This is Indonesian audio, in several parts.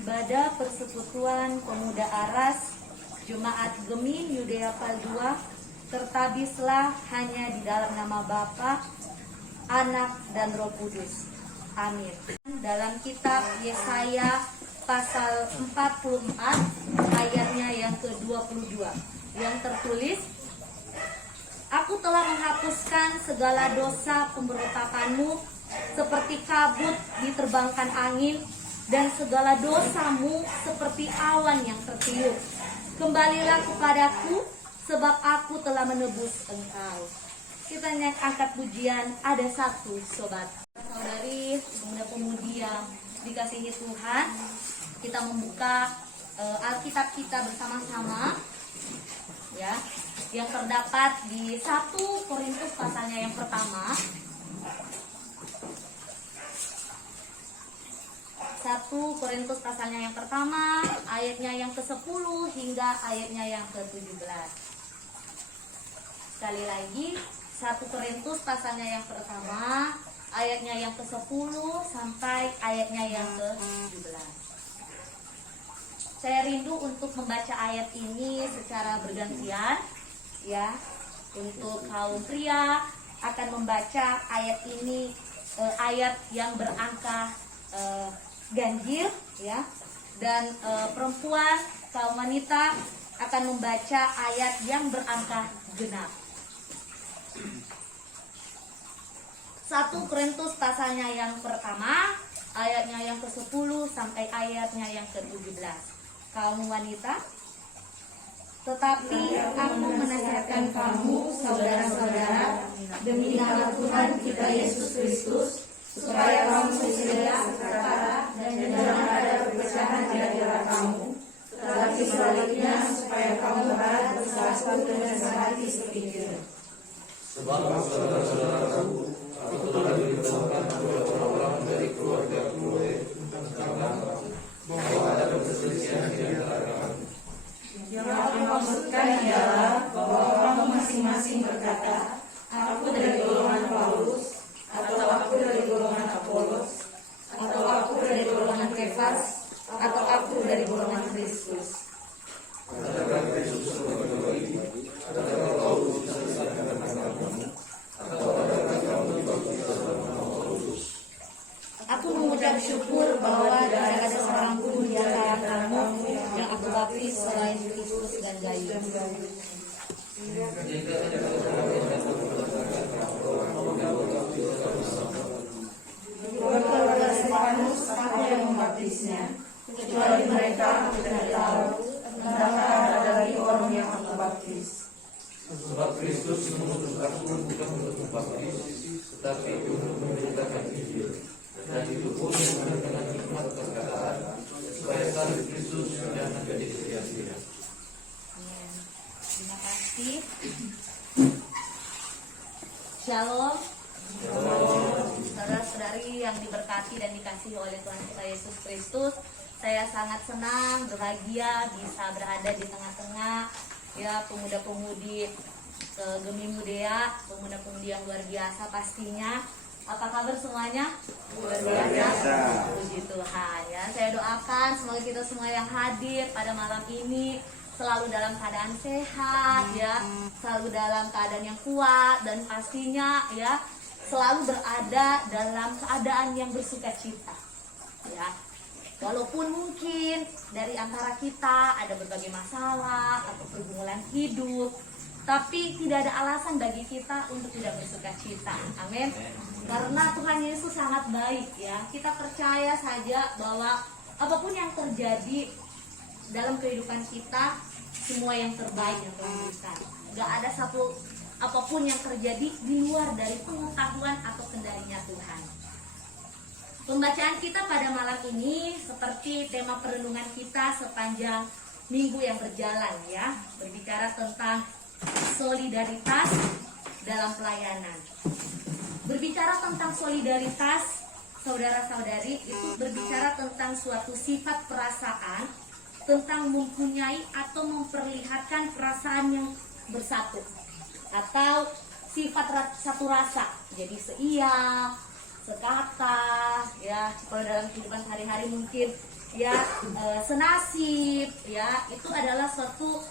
ibadah persekutuan pemuda Aras, Jemaat Gemim Yudea Paldua, tertabislah hanya di dalam nama Bapa, Anak, dan Roh Kudus. Amin. Dalam kitab Yesaya pasal 44 ayatnya yang ke-22 yang tertulis, Aku telah menghapuskan segala dosa pemberontakanmu seperti kabut diterbangkan angin, dan segala dosamu seperti awan yang tertiup. Kembalilah kepadaku, sebab aku telah menebus engkau. Kita angkat pujian ada satu, sobat. Saudari, pemuda-pemudi yang dikasihi Tuhan, kita membuka Alkitab kita bersama-sama, ya, yang terdapat di 1 Korintus pasalnya yang pertama. 1 Korintus pasalnya yang pertama, ayatnya yang ke-10 hingga ayatnya yang ke-17. Sekali lagi, 1 Korintus pasalnya yang pertama, ayatnya yang ke-10 sampai ayatnya yang ke-17. Saya rindu untuk membaca ayat ini secara bergantian, ya. Untuk kaum pria akan membaca ayat ini, ayat yang berangka ganjil, ya, dan perempuan, kaum wanita akan membaca ayat yang berangka genap. 1 Korintus pasalnya yang pertama, ayatnya yang ke-10 sampai ayatnya yang ke-17. Kaum wanita, tetapi aku menasihatkan kamu, saudara-saudara, demi nama Tuhan kita Yesus Kristus, supaya kamu setia, setara, dan jangan ada perpecahan di antara kamu. Tetapi sebaliknya, supaya kamu erat bersatu dengan sehati sepikir. Sebab saudara-saudaraku, aku telah diberitahukan oleh orang-orang dari keluarga Chloe bahwa ada perselisihan di antara kamu. Yang aku maksudkan ialah bahwa orang masing-masing berkata, aku dari golongan Paulus, atau aku dari golongan Apolos, atau aku dari golongan Kefas, atau aku dari golongan Kristus. Adakah Kristus sebagai ini? Adakah Paulus diselesaikan dengan kamu? Atau adakah kamu dibaptis dalam nama Paulus? Aku mengucap syukur bahwa tidak ada seorang pun di antara kamu yang aku baptis selain Kristus dan Gaius. Keluarga Stefanus aku yang membaptisnya, kecuali mereka aku tidak tahu, entahkah ada lagi orang yang aku baptis. Sebab Kristus mengutus aku bukan untuk membaptis, tetapi untuk memberitakan Injil, dan itu pun dengan hikmat perkataan, supaya salib Kristus jangan menjadi sia-sia. Terima kasih. Shalom. Saudara-saudari yang diberkati dan dikasihi oleh Tuhan kita Yesus Kristus, saya sangat senang, berbahagia bisa berada di tengah-tengah, ya, pemuda-pemudi Gemim Yudea, pemuda-pemudi yang luar biasa pastinya. Apa kabar semuanya? Luar biasa. Puji Tuhan, ya. Saya doakan semoga kita semua yang hadir pada malam ini selalu dalam keadaan sehat, ya, selalu dalam keadaan yang kuat, dan pastinya, ya, selalu berada dalam keadaan yang bersukacita, ya. Walaupun mungkin dari antara kita ada berbagai masalah atau pergumulan hidup, tapi tidak ada alasan bagi kita untuk tidak bersukacita. Amin. Karena Tuhan Yesus sangat baik, ya. Kita percaya saja bahwa apapun yang terjadi dalam kehidupan kita, semua yang terbaik yang Tuhan berikan. Gak ada satu apapun yang terjadi di luar dari pengetahuan atau kendalinya Tuhan. Pembacaan kita pada malam ini seperti tema perenungan kita sepanjang minggu yang berjalan, ya, berbicara tentang solidaritas dalam pelayanan. Berbicara tentang solidaritas, saudara-saudari, itu berbicara tentang suatu sifat perasaan, tentang mempunyai atau memperlihatkan perasaan yang bersatu, atau sifat satu rasa, jadi seia, sekata, ya. Kalau dalam kehidupan sehari-hari mungkin ya senasib, ya itu adalah suatu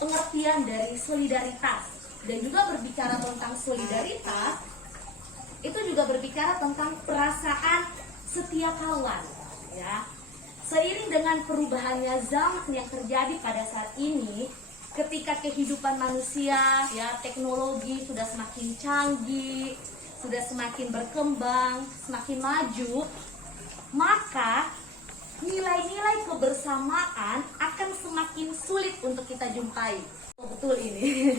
pengertian dari solidaritas. Dan juga berbicara tentang solidaritas, itu juga berbicara tentang perasaan setia kawan, ya. Seiring dengan perubahannya zaman yang terjadi pada saat ini, ketika kehidupan manusia, ya teknologi sudah semakin canggih, sudah semakin berkembang, semakin maju, maka nilai-nilai kebersamaan akan semakin sulit untuk kita jumpai. Oh, betul ini.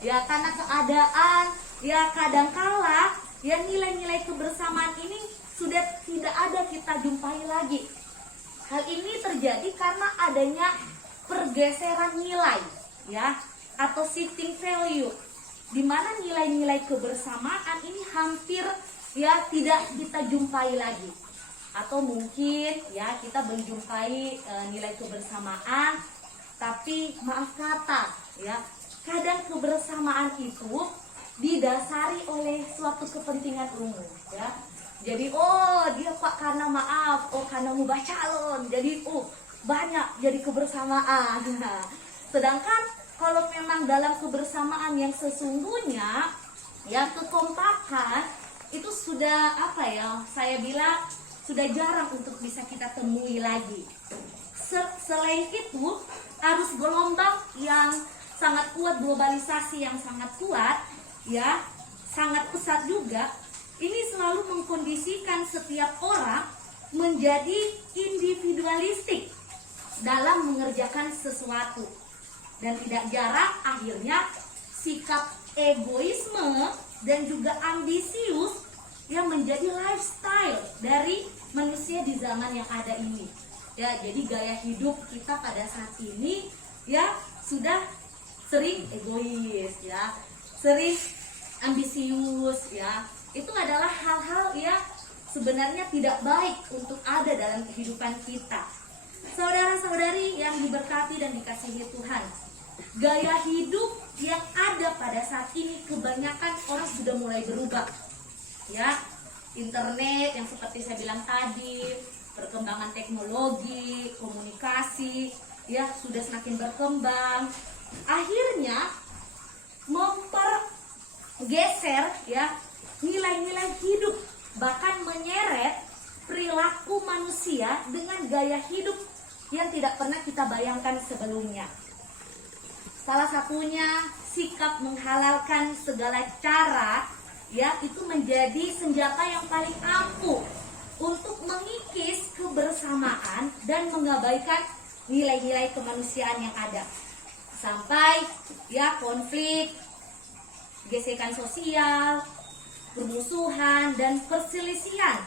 Ya karena keadaan, ya kadangkala ya nilai-nilai kebersamaan ini sudah tidak ada kita jumpai lagi. Hal ini terjadi karena adanya pergeseran nilai, ya, atau shifting value, di mana nilai-nilai kebersamaan ini hampir ya tidak kita jumpai lagi. Atau mungkin ya kita menjumpai nilai kebersamaan, tapi maaf kata, ya kadang kebersamaan itu didasari oleh suatu kepentingan umum, ya. Jadi dia Pak karena maaf, karena mubah calon, jadi banyak jadi kebersamaan. Sedangkan kalau memang dalam kebersamaan yang sesungguhnya, ya kekompakan itu sudah saya bilang sudah jarang untuk bisa kita temui lagi. Selain itu, arus gelombang yang sangat kuat, globalisasi yang sangat kuat, ya sangat pesat juga. Ini selalu mengkondisikan setiap orang menjadi individualistik dalam mengerjakan sesuatu. Dan tidak jarang akhirnya sikap egoisme dan juga ambisius yang menjadi lifestyle dari manusia di zaman yang ada ini. Ya, jadi gaya hidup kita pada saat ini ya sudah sering egois, ya, sering ambisius, ya. Itu adalah hal-hal yang sebenarnya tidak baik untuk ada dalam kehidupan kita. Saudara-saudari yang diberkati dan dikasihi Tuhan, gaya hidup yang ada pada saat ini kebanyakan orang sudah mulai berubah, ya. Internet yang seperti saya bilang tadi, perkembangan teknologi, komunikasi, ya sudah semakin berkembang, akhirnya mempergeser ya nilai-nilai hidup, bahkan menyeret perilaku manusia dengan gaya hidup yang tidak pernah kita bayangkan sebelumnya. Salah satunya sikap menghalalkan segala cara, ya itu menjadi senjata yang paling ampuh untuk mengikis kebersamaan dan mengabaikan nilai-nilai kemanusiaan yang ada. Sampai ya konflik, gesekan sosial, permusuhan dan perselisihan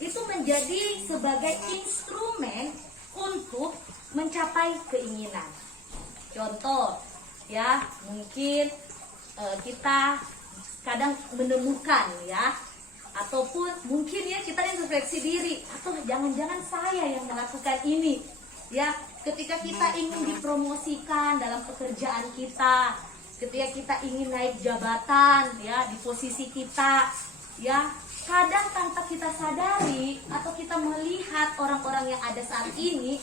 itu menjadi sebagai instrumen untuk mencapai keinginan. Contoh, ya mungkin kita kadang menemukan ya, ataupun mungkin ya kita introspeksi diri, atau jangan-jangan saya yang melakukan ini. Ya, ketika kita ingin dipromosikan dalam pekerjaan kita, ketika kita ingin naik jabatan ya di posisi kita, ya kadang tanpa kita sadari atau kita melihat orang-orang yang ada saat ini,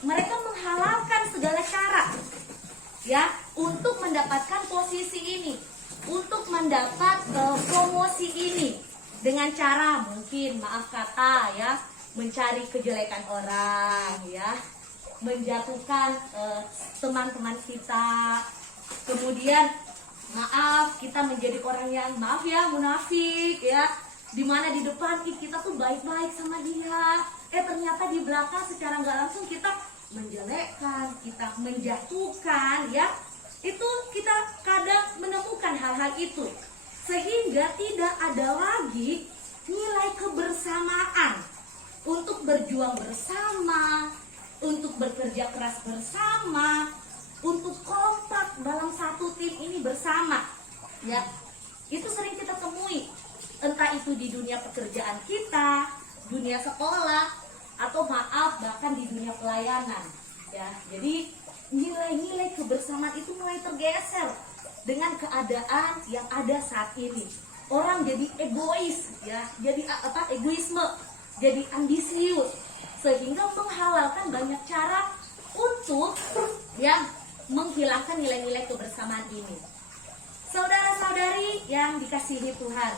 mereka menghalalkan segala cara ya untuk mendapatkan posisi ini, untuk mendapat promosi ini dengan cara mungkin maaf kata ya mencari kejelekan orang, ya menjatuhkan teman-teman kita. Kemudian maaf kita menjadi orang yang maaf ya munafik ya, dimana di depan kita tuh baik-baik sama dia, ternyata di belakang secara nggak langsung kita menjelekkan, kita menjatuhkan ya. Itu kita kadang menemukan hal-hal itu, sehingga tidak ada lagi nilai kebersamaan untuk berjuang bersama, untuk bekerja keras bersama, untuk kompak dalam satu tim ini bersama, ya. Itu sering kita temui, entah itu di dunia pekerjaan kita, dunia sekolah, atau maaf bahkan di dunia pelayanan, ya. Jadi nilai-nilai kebersamaan itu mulai tergeser dengan keadaan yang ada saat ini. Orang jadi egois, ya, jadi egoisme, jadi ambisius, sehingga banyak cara untuk yang menghilangkan nilai-nilai kebersamaan ini. Saudara-saudari yang dikasihi Tuhan,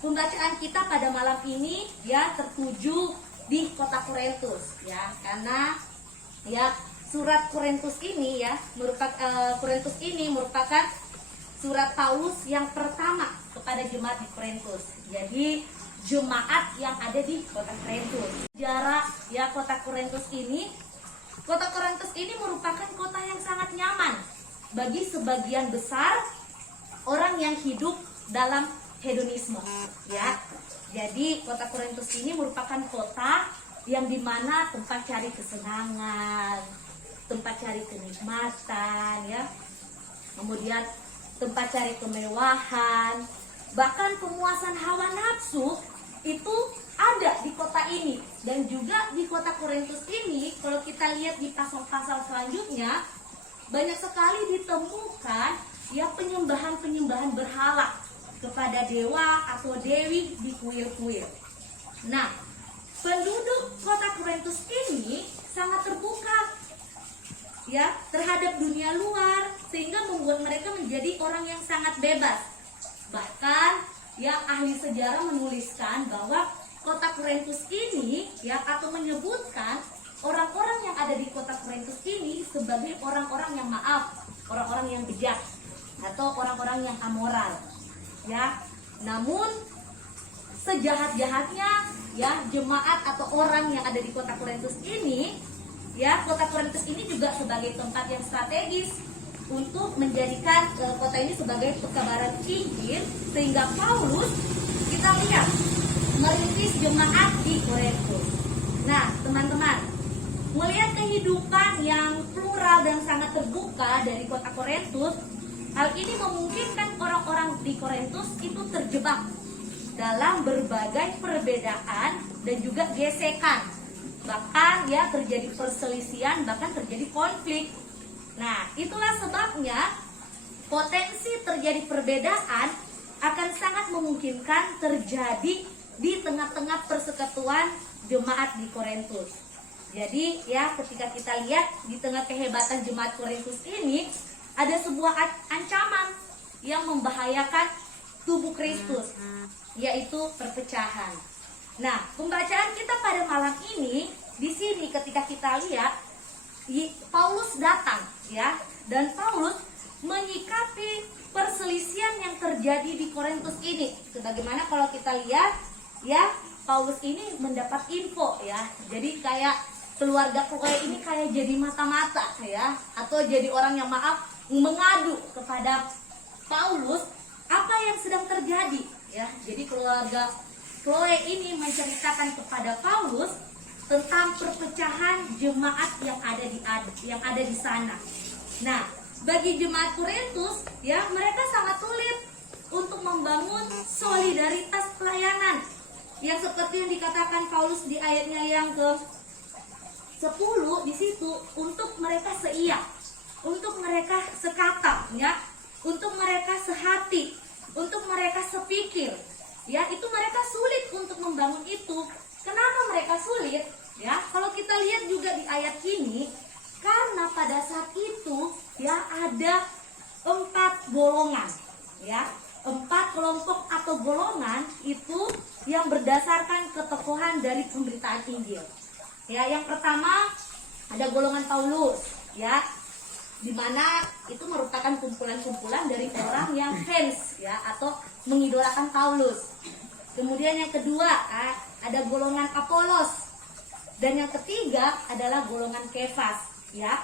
pembacaan kita pada malam ini ya tertuju di kota Korintus ya, karena ya surat Korintus ini merupakan surat Paulus yang pertama kepada jemaat di Korintus. Jadi jemaat yang ada di kota Korintus. Sejarah ya kota Korintus ini merupakan kota yang sangat nyaman bagi sebagian besar orang yang hidup dalam hedonisme ya. Jadi kota Korintus ini merupakan kota yang dimana tempat cari kesenangan, tempat cari kenikmatan ya, kemudian tempat cari kemewahan, bahkan pemuasan hawa nafsu itu ada di kota ini. Dan juga di kota Korintus ini, kalau kita lihat di pasal-pasal selanjutnya, banyak sekali ditemukan ya penyembahan berhala kepada dewa atau dewi di kuil-kuil. Nah, penduduk kota Korintus ini sangat terbuka ya terhadap dunia luar, sehingga membuat mereka menjadi orang yang sangat bebas. Bahkan ya ahli sejarah menuliskan bahwa kota Korintus ini ya atau menyebutkan orang-orang yang ada di kota Korintus ini sebagai orang-orang yang maaf, orang-orang yang bejat atau orang-orang yang amoral ya. Namun sejahat-jahatnya ya jemaat atau orang yang ada di kota Korintus ini ya, kota Korintus ini juga sebagai tempat yang strategis untuk menjadikan kota ini sebagai pekabaran Injil, sehingga Paulus kita lihat merintis jemaat di Korintus. Nah, teman-teman, melihat kehidupan yang plural dan sangat terbuka dari kota Korintus, hal ini memungkinkan orang-orang di Korintus itu terjebak dalam berbagai perbedaan dan juga gesekan. Bahkan ya terjadi perselisihan, bahkan terjadi konflik. Nah, itulah sebabnya potensi terjadi perbedaan akan sangat memungkinkan terjadi di tengah-tengah persekutuan jemaat di Korintus. Jadi ya ketika kita lihat di tengah kehebatan jemaat Korintus ini, ada sebuah ancaman yang membahayakan tubuh Kristus, yaitu perpecahan. Nah, pembacaan kita pada malam ini di sini ketika kita lihat Paulus datang ya, dan Paulus menyikapi perselisihan yang terjadi di Korintus ini. Sebagaimana kalau kita lihat ya, Paulus ini mendapat info ya. Jadi kayak keluarga ini kayak jadi mata-mata ya, atau jadi orang yang maaf mengadu kepada Paulus apa yang sedang terjadi ya. Jadi keluarga Chloe ini menceritakan kepada Paulus tentang perpecahan jemaat yang ada di sana. Nah, bagi jemaat Korintus ya, mereka sangat sulit untuk membangun solidaritas pelayanan yang seperti yang dikatakan Paulus di ayatnya yang ke-10 di situ, untuk mereka seia, untuk mereka sekata ya, untuk mereka sehati, untuk mereka sepikir. Ya, itu mereka sulit untuk membangun itu. Kenapa mereka sulit? Ya, kalau kita lihat juga di ayat ini, karena pada saat itu ya ada 4 golongan, ya, 4 kelompok atau golongan itu yang berdasarkan ketokohan dari pemberitaan Injil. Ya, yang pertama ada golongan Paulus, ya, di mana itu merupakan kumpulan-kumpulan dari orang yang fans, ya, atau mengidolakan Paulus. Kemudian yang kedua ada golongan Apolos, dan yang ketiga adalah golongan Kefas, ya.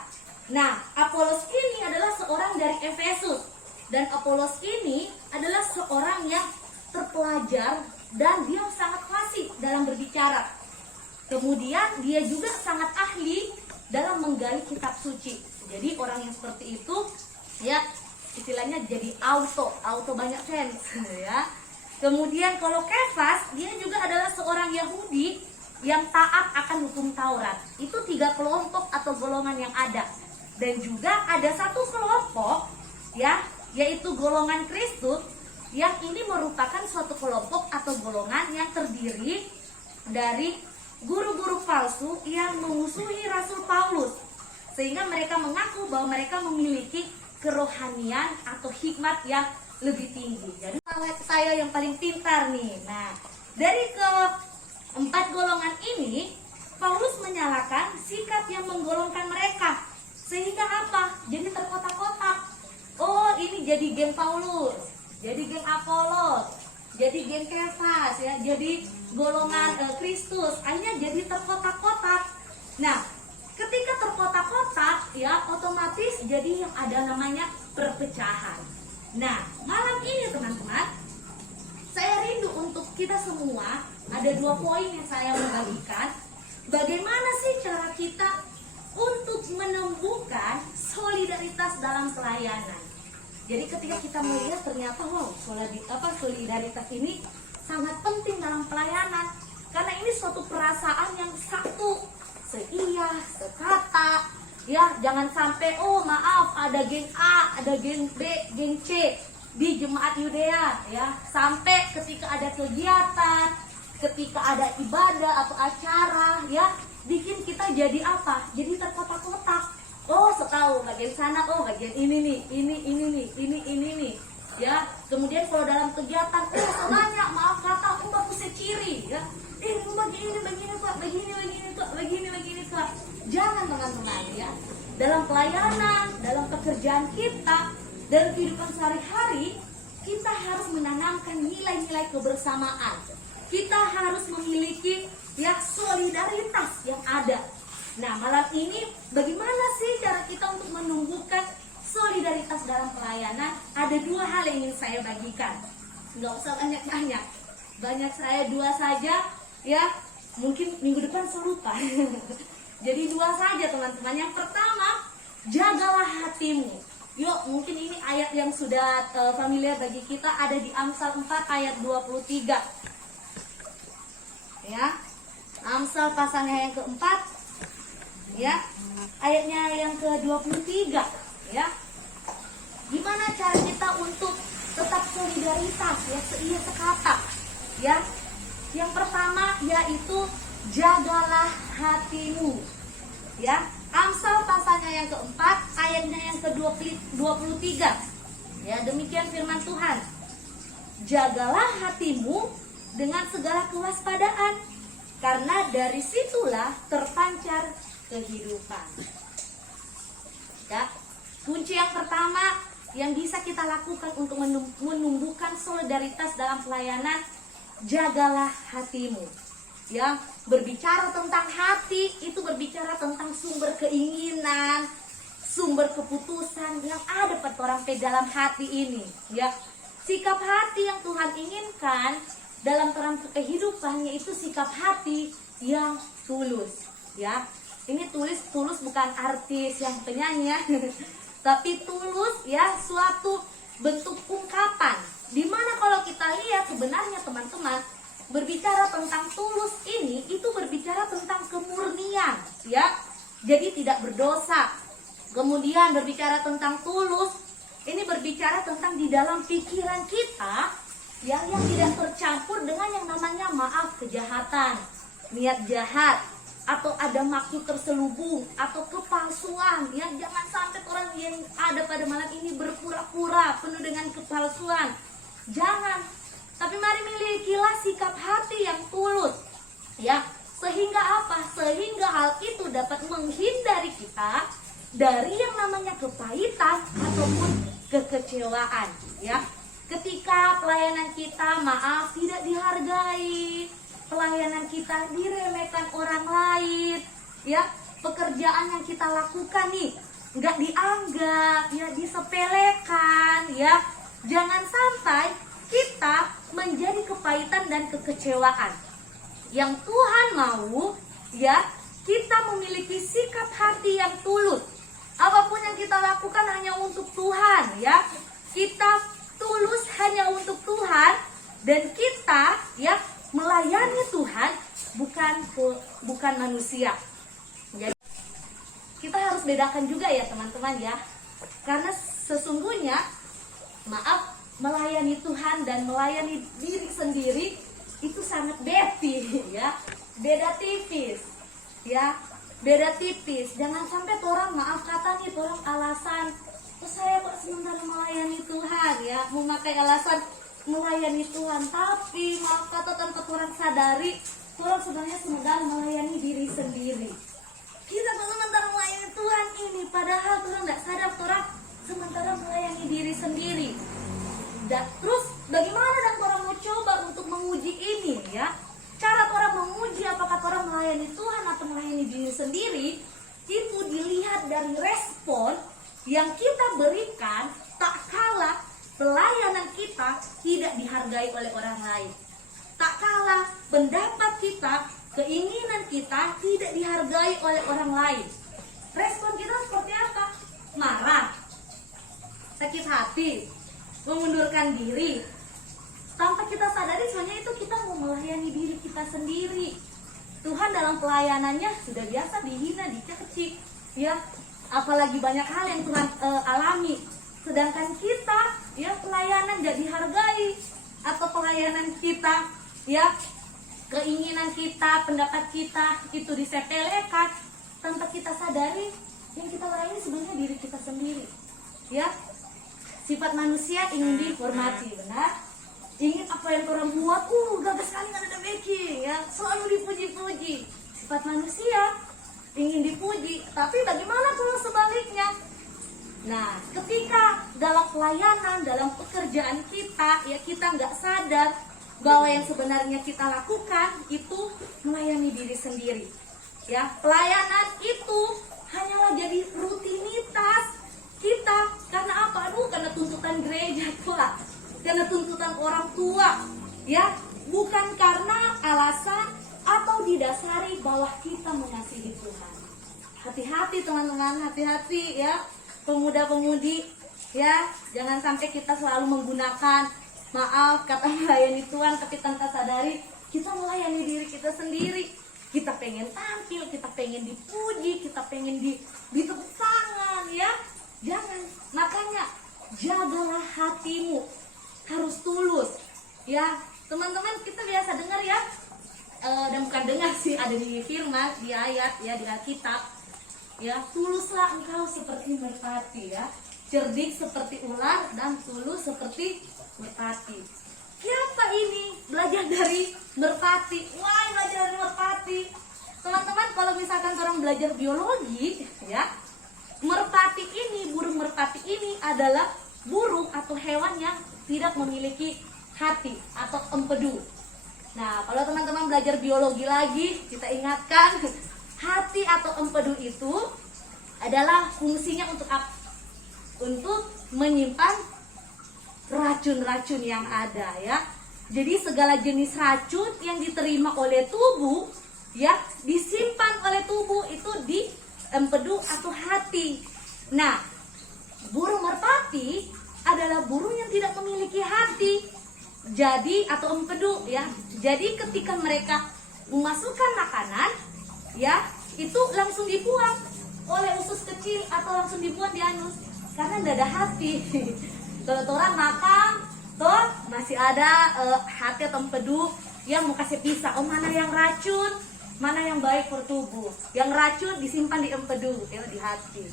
Nah, Apolos ini adalah seorang dari Efesus, dan Apolos ini adalah seorang yang terpelajar dan dia sangat fasih dalam berbicara. Kemudian dia juga sangat ahli dalam menggali kitab suci. Jadi orang yang seperti itu ya istilahnya jadi auto banyak fans ya. Kemudian kalau Kefas, dia juga adalah seorang Yahudi yang taat akan hukum Taurat. Itu 3 kelompok atau golongan yang ada. Dan juga ada 1 kelompok ya, yaitu golongan Kristus, yang ini merupakan suatu kelompok atau golongan yang terdiri dari guru-guru palsu yang memusuhi Rasul Paulus, sehingga mereka mengaku bahwa mereka memiliki kerohanian atau hikmat yang lebih tinggi. Jadi saya yang paling pintar nih. Nah, dari keempat golongan ini, Paulus menyalahkan sikap yang menggolongkan mereka, sehingga apa? Jadi terkotak-kotak. Oh, ini jadi geng Paulus, jadi geng Apolos, jadi geng Kefas, ya, jadi golongan Kristus. Akhirnya jadi terkotak-kotak. Nah, ketika terkotak-kotak, ya otomatis jadi yang ada namanya perpecahan. Nah, malam ini teman-teman, saya rindu untuk kita semua. Ada 2 poin yang saya mau bagikan. Bagaimana sih cara kita untuk menumbuhkan solidaritas dalam pelayanan? Jadi ketika kita melihat ternyata wow, solidaritas ini sangat penting dalam pelayanan, karena ini suatu perasaan yang satu, seia, sekata, ya. Jangan sampai oh maaf ada geng A, ada geng B, geng C di jemaat Yudea, ya. Sampai ketika ada kegiatan, ketika ada ibadah atau acara, ya, bikin kita jadi apa? Jadi terkotak-kotak. Oh, setahu bagian sana, oh bagian ini nih, ini nih, ya. Kemudian kalau dalam kegiatan, oh banyak, maaf kata, oh bagus seciri, ya. Begini Pak. Jangan teman-teman, ya. Dalam pelayanan, dalam pekerjaan kita, dalam kehidupan sehari-hari, kita harus menanamkan nilai-nilai kebersamaan. Kita harus memiliki ya solidaritas yang ada. Nah, malam ini bagaimana sih cara kita untuk menumbuhkan solidaritas dalam pelayanan? Ada 2 hal yang ingin saya bagikan. Nggak usah banyak-banyak. Banyak saya 2 saja, ya. Mungkin minggu depan saya lupa. Jadi 2 saja teman-teman. Yang pertama, jagalah hatimu. Yuk, mungkin ini ayat yang sudah familiar bagi kita, ada di Amsal 4 ayat 23. Ya. Amsal pasalnya yang keempat, ya, ayatnya yang ke-23, ya. Gimana cara kita untuk tetap solidaritas, ya, seia sekata, ya. Yang pertama yaitu jagalah hatimu, ya. Amsal pasalnya yang keempat, ayatnya yang ke-23, ya. Demikian firman Tuhan. Jagalah hatimu dengan segala kewaspadaan, karena dari situlah terpancar kehidupan. Ya, kunci yang pertama yang bisa kita lakukan untuk menumbuhkan solidaritas dalam pelayanan, jagalah hatimu. Ya, berbicara tentang hati itu berbicara tentang sumber keinginan, sumber keputusan yang ada pada orang dalam hati ini. Ya, sikap hati yang Tuhan inginkan dalam terang kehidupan yaitu sikap hati yang tulus. Ya, ini tulus bukan artis yang penyanyi ya, tapi tulus ya suatu bentuk ungkapan. Dimana kalau kita lihat sebenarnya teman-teman, berbicara tentang tulus ini itu berbicara tentang kemurnian, ya. Jadi tidak berdosa. Kemudian berbicara tentang tulus, ini berbicara tentang di dalam pikiran kita yang tidak tercampur dengan yang namanya maaf kejahatan, niat jahat, atau ada maksud terselubung atau kepalsuan. Ya, jangan sampai orang yang ada pada malam ini berpura-pura penuh dengan kepalsuan. Jangan. Tapi mari milikilah sikap hati yang tulus. Ya, sehingga apa? Sehingga hal itu dapat menghindari kita dari yang namanya kepahitan ataupun kekecewaan. Ya, ketika pelayanan kita maaf tidak dihargai, pelayanan kita diremehkan orang lain, ya, pekerjaan yang kita lakukan nih nggak dianggap, ya, disepelekan, ya, jangan sampai kita menjadi kepahitan dan kekecewaan. Yang Tuhan mau, ya, kita memiliki sikap hati yang tulus. Apapun yang kita lakukan hanya untuk Tuhan, ya, kita tulus hanya untuk Tuhan, dan kita, ya, melayani Tuhan bukan manusia. Jadi kita harus bedakan juga ya teman-teman ya, karena sesungguhnya maaf melayani Tuhan dan melayani diri sendiri itu sangat beti ya. beda tipis, ya, beda tipis. Jangan sampai orang maaf kata nih, orang alasan, oh, saya kok sementara melayani Tuhan, ya, memakai alasan melayani Tuhan, tapi maaf kata tanpa orang sadari, orang sebenarnya sementara melayani diri sendiri. Kita kok sementara melayani Tuhan ini, padahal orang nggak sadar orang sementara melayani diri sendiri. Terus bagaimana dan orang mau coba untuk menguji ini, ya? Cara orang menguji apakah orang melayani Tuhan atau melayani diri sendiri itu dilihat dari respon yang kita berikan tak kala pelayanan kita tidak dihargai oleh orang lain. Tak kala pendapat kita, keinginan kita tidak dihargai oleh orang lain. Respon kita seperti apa? Marah, sakit hati, mengundurkan diri. Tanpa kita sadari sebenarnya itu kita mau melayani diri kita sendiri. Tuhan dalam pelayanannya sudah biasa dihina, dicaci, ya. Apalagi banyak hal yang Tuhan alami. Sedangkan kita, ya, pelayanan gak dihargai. Atau pelayanan kita, ya, keinginan kita, pendapat kita itu disepelekan. Tanpa kita sadari, yang kita layani sebenarnya diri kita sendiri, ya. Sifat manusia ingin dihormati, benar? Ingin apa yang orang buat, gagas sekali nggak ada backing, ya, selalu dipuji-puji. Sifat manusia ingin dipuji, tapi bagaimana kalau sebaliknya? Nah, ketika dalam pelayanan, dalam pekerjaan kita, ya, kita nggak sadar bahwa yang sebenarnya kita lakukan itu melayani diri sendiri, ya. Pelayanan itu hanyalah jadi rutinitas kita. Karena apa? Karena tuntutan gereja, Pak. Karena tuntutan orang tua, ya, bukan karena alasan atau didasari bahwa kita mengasihi Tuhan. Hati-hati teman-teman, hati-hati, ya, pemuda-pemudi, ya, jangan sampai kita selalu menggunakan maaf kata melayani Tuhan, tapi tanpa sadari kita melayani diri kita sendiri. Kita pengen tampil, kita pengen dipuji, kita pengen ditepuk tangan, ya. Jangan, makanya jagalah hatimu, harus tulus, ya. Teman-teman, kita biasa dengar, ya, dan bukan dengar sih, ada di firman, di ayat, ya, di Alkitab, ya, tuluslah engkau seperti merpati, ya, cerdik seperti ular dan tulus seperti merpati. Siapa ini belajar dari merpati? Wah, belajar dari merpati. Teman-teman, kalau misalkan orang belajar biologi, ya, merpati ini, burung merpati ini adalah burung atau hewan yang tidak memiliki hati atau empedu. Nah, kalau teman-teman belajar biologi lagi, kita ingatkan hati atau empedu itu adalah fungsinya untuk apa? Untuk menyimpan racun-racun yang ada, ya. Jadi segala jenis racun yang diterima oleh tubuh, ya, disimpan oleh tubuh itu di empedu atau hati. Nah, burung merpati adalah burung yang tidak memiliki hati. Jadi atau empedu, ya. Jadi ketika mereka memasukkan makanan, ya, itu langsung dibuang oleh usus kecil atau langsung dibuang di anus karena tidak ada hati. Kalau orang makan, toh masih ada hati atau empedu yang mau kasih pisah. Oh, mana yang racun, mana yang baik for tubuh. Yang racun disimpan di empedu, ya, di hati.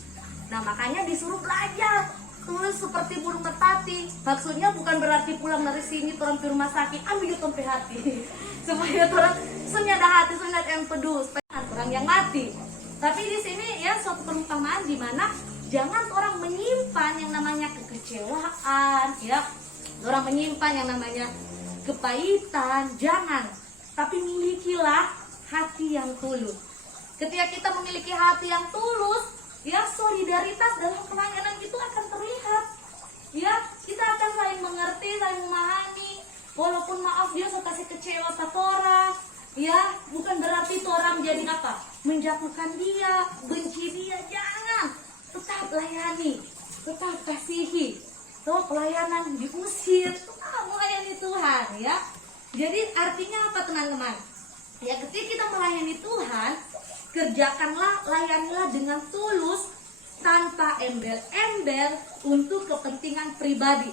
Nah, makanya disuruh belajar tulis seperti burung merpati. Maksudnya bukan berarti pulang dari sini orang ke rumah sakit ambil tempe hati supaya orang senyada hati, senyada empedu, orang yang mati. Tapi di sini, ya, suatu perumpamaan di mana jangan orang menyimpan yang namanya kekecewaan, ya, orang menyimpan yang namanya kepahitan, jangan. Tapi milikilah hati yang tulus. Ketika kita memiliki hati yang tulus, ya, solidaritas dalam pelayanan itu akan terlihat, ya. Kita akan saling mengerti, saling memahami. Walaupun maaf dia suka kasih kecewa ke orang, ya, bukan berarti orang jadi apa? Menjatuhkan dia, benci dia, jangan. Tetap layani, tetap kasihi. Tuh, pelayanan diusir, tetap melayani Tuhan, ya. Jadi artinya apa, teman-teman? Ya, ketika kita melayani Tuhan, kerjakanlah, layanilah dengan tulus, tanpa embel-embel untuk kepentingan pribadi,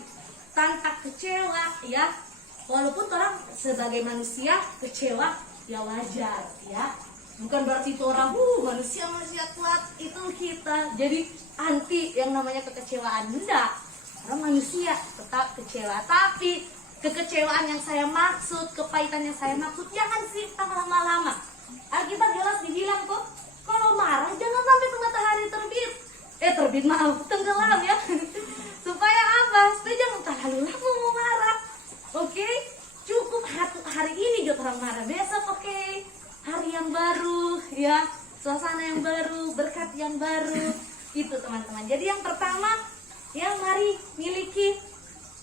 tanpa kecewa, ya. Walaupun orang sebagai manusia kecewa, ya wajar ya. Bukan berarti itu orang manusia kuat itu kita jadi anti yang namanya kekecewaan. Enggak, orang manusia tetap kecewa, tapi kekecewaan yang saya maksud, kepahitan yang saya maksud jangan simpan lama-lama. Alkitab jelas dibilang kok, kalau marah jangan sampai ke matahari terbit maaf, tenggelam ya. Supaya apa? Supaya jangan terlalu lama mau marah. Oke? Cukup hari ini juga orang marah, besok oke. Hari yang baru ya, suasana yang baru, berkat yang baru. Itu teman-teman. Jadi yang pertama, ya mari miliki,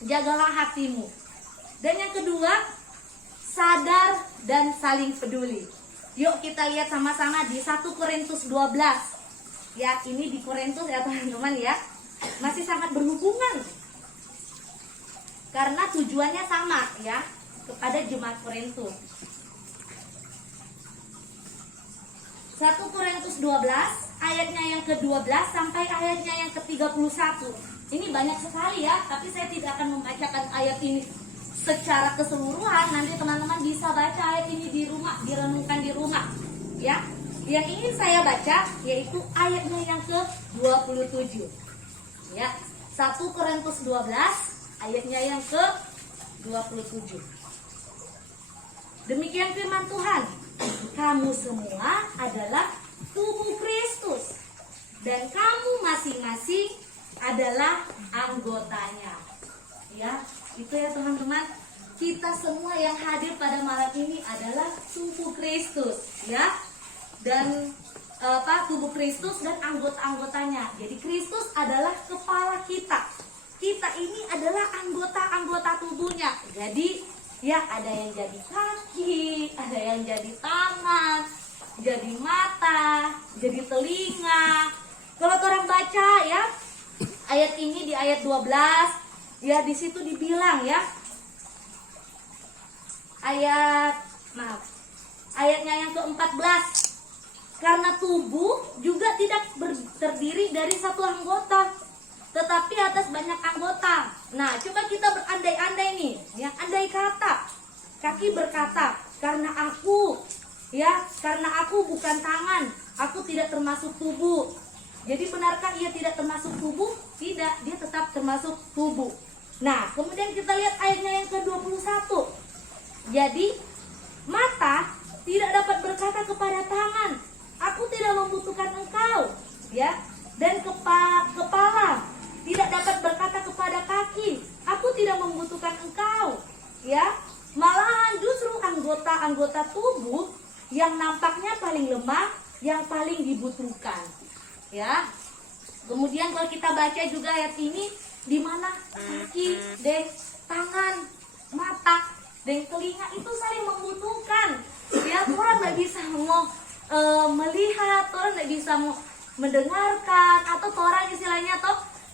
jagalah hatimu. Dan yang kedua, sadar dan saling peduli. Yuk kita lihat sama-sama di 1 Korintus 12. Ya, ini di Korintus ya teman-teman ya. Masih sangat berhubungan. Karena tujuannya sama ya, kepada jemaat Korintus. 1 Korintus 12 ayatnya yang ke-12 sampai ayatnya yang ke-31. Ini banyak sekali ya, tapi saya tidak akan membacakan ayat ini secara keseluruhan. Nanti teman-teman bisa baca ayat ini di rumah, direnungkan di rumah ya. Yang ingin saya baca yaitu ayatnya yang ke-27 ya. 1 Korintus 12 ayatnya yang ke-27. Demikian firman Tuhan, kamu semua adalah tubuh Kristus dan kamu masing-masing adalah anggotanya. Ya, itu ya teman-teman. Kita semua yang hadir pada malam ini adalah tubuh Kristus, ya. Dan tubuh Kristus dan anggota-anggotanya. Jadi Kristus adalah kepala kita. Kita ini adalah anggota-anggota tubuhnya. Jadi ya ada yang jadi kaki, ada yang jadi tangan, jadi mata, jadi telinga. Kalau orang baca ya ayat ini di ayat 12, ya di situ dibilang ya. Ayatnya yang ke-14. Karena tubuh juga tidak terdiri dari satu anggota, tetapi atas banyak anggota. Nah, coba kita berandai-andai nih, ya, andai kata. Kaki berkata, karena aku bukan tangan, aku tidak termasuk tubuh. Jadi benarkah ia tidak termasuk tubuh? Tidak, dia tetap termasuk tubuh. Nah, kemudian kita lihat ayatnya yang ke-21. Jadi, mata tidak dapat berkata kepada tangan, aku tidak membutuhkan engkau, ya. Dan kepala tidak dapat berkata kepada kaki, aku tidak membutuhkan engkau, ya. Malahan justru anggota-anggota tubuh yang nampaknya paling lemah, yang paling dibutuhkan, ya. Kemudian kalau kita baca juga ayat ini, di mana kaki, tangan, mata, dan telinga itu saling membutuhkan, ya. Orang nggak bisa mau melihat, orang nggak bisa mau mendengarkan, atau orang istilahnya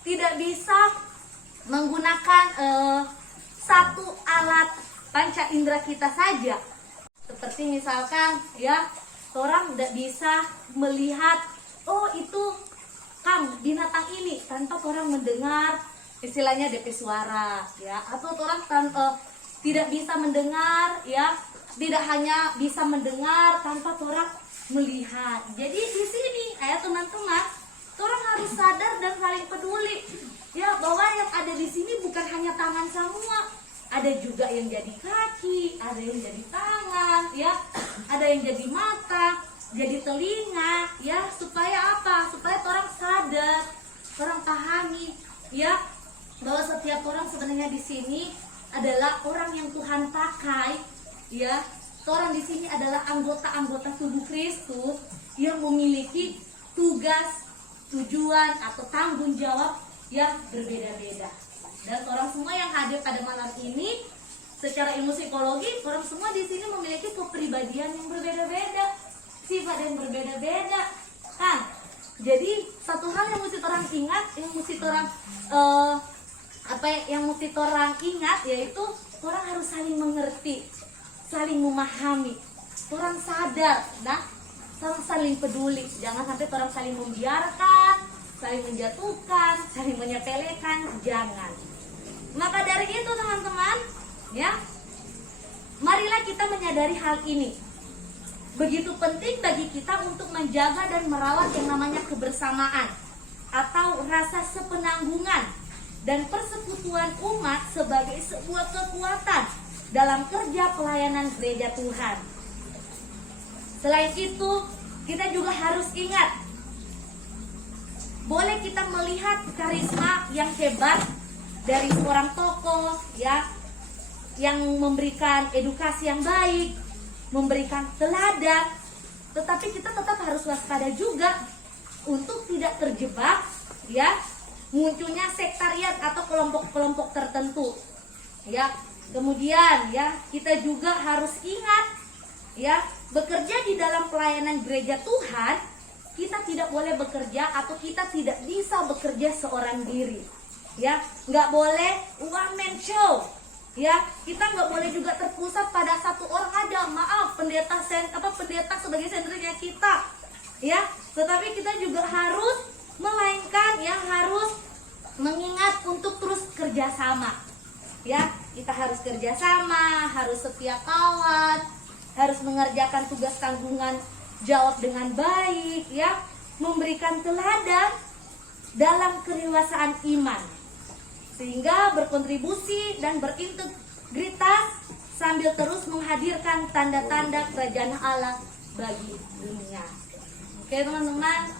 tidak bisa menggunakan satu alat panca indera kita saja. Seperti misalkan ya, orang tidak bisa melihat, oh itu binatang ini, tanpa orang mendengar istilahnya DP suara ya, atau orang tidak bisa mendengar ya, tidak hanya bisa mendengar tanpa orang melihat. Jadi di sini teman-teman, orang harus sadar dan saling peduli ya, bahwa yang ada di sini bukan hanya tangan semua, ada juga yang jadi kaki, ada yang jadi tangan ya, ada yang jadi mata, jadi telinga ya. Supaya apa? Supaya orang sadar, orang pahami ya, bahwa setiap orang sebenarnya di sini adalah orang yang Tuhan pakai ya. Orang di sini adalah anggota-anggota tubuh Kristus yang memiliki tugas, tujuan atau tanggung jawab yang berbeda-beda. Dan orang semua yang hadir pada malam ini, secara ilmu psikologi, orang semua di sini memiliki kepribadian yang berbeda-beda, sifat yang berbeda-beda, kan? Jadi satu hal yang mesti orang ingat, yang mesti orang ingat yaitu orang harus saling mengerti, saling memahami, orang sadar, nah, saling peduli. Jangan sampai orang saling membiarkan, saling menjatuhkan, saling menyepelekan, jangan. Maka dari itu teman-teman, ya, marilah kita menyadari hal ini. begitu penting bagi kita untuk menjaga dan merawat yang namanya kebersamaan atau rasa sepenanggungan dan persekutuan umat sebagai sebuah kekuatan dalam kerja pelayanan gereja Tuhan. Selain itu, kita juga harus ingat, boleh kita melihat karisma yang hebat dari seorang tokoh ya, yang memberikan edukasi yang baik, memberikan teladan, tetapi kita tetap harus waspada juga untuk tidak terjebak ya munculnya sektarian atau kelompok-kelompok tertentu ya. Kemudian ya, kita juga harus ingat ya, bekerja di dalam pelayanan gereja Tuhan, kita tidak boleh bekerja atau kita tidak bisa bekerja seorang diri ya. Nggak boleh one man show ya. Kita nggak boleh juga terpusat pada satu orang aja. Maaf, pendeta sebagai senternya kita ya, tetapi kita juga harus melainkan yang harus mengingat untuk terus kerjasama ya. Kita harus kerjasama, harus setia kawan, harus mengerjakan tugas tanggungan jawab dengan baik ya, memberikan teladan dalam kedewasaan iman sehingga berkontribusi dan berintegritas sambil terus menghadirkan tanda-tanda kerajaan Allah bagi dunia. Oke teman-teman,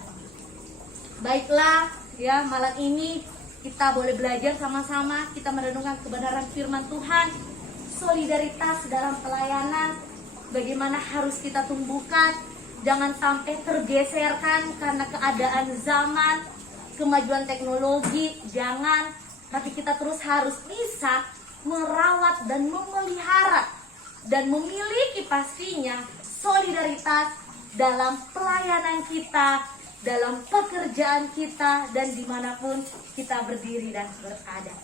baiklah ya, malam ini kita boleh belajar sama-sama, kita merenungkan kebenaran firman Tuhan, solidaritas dalam pelayanan, bagaimana harus kita tumbuhkan, jangan sampai tergeserkan karena keadaan zaman, kemajuan teknologi, jangan, tapi kita terus harus bisa merawat dan memelihara dan memiliki pastinya solidaritas dalam pelayanan kita, dalam pekerjaan kita, dan dimanapun kita berdiri dan berada.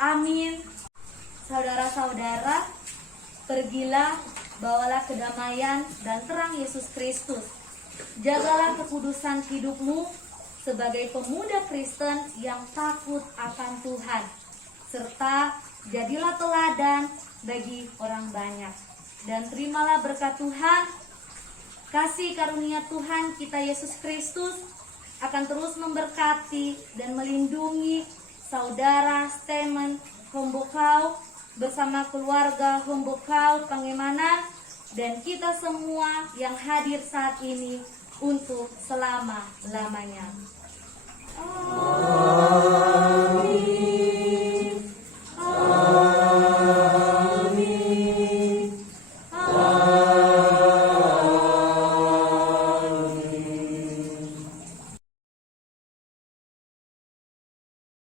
Amin. Saudara-saudara, pergilah, bawalah kedamaian dan terang Yesus Kristus. Jagalah kekudusan hidupmu sebagai pemuda Kristen yang takut akan Tuhan, serta jadilah teladan bagi orang banyak. Dan terimalah berkat Tuhan. Kasih karunia Tuhan kita Yesus Kristus akan terus memberkati dan melindungi saudara Stemen Hombokau bersama keluarga Hombokau Pangemanan dan kita semua yang hadir saat ini untuk selama-lamanya.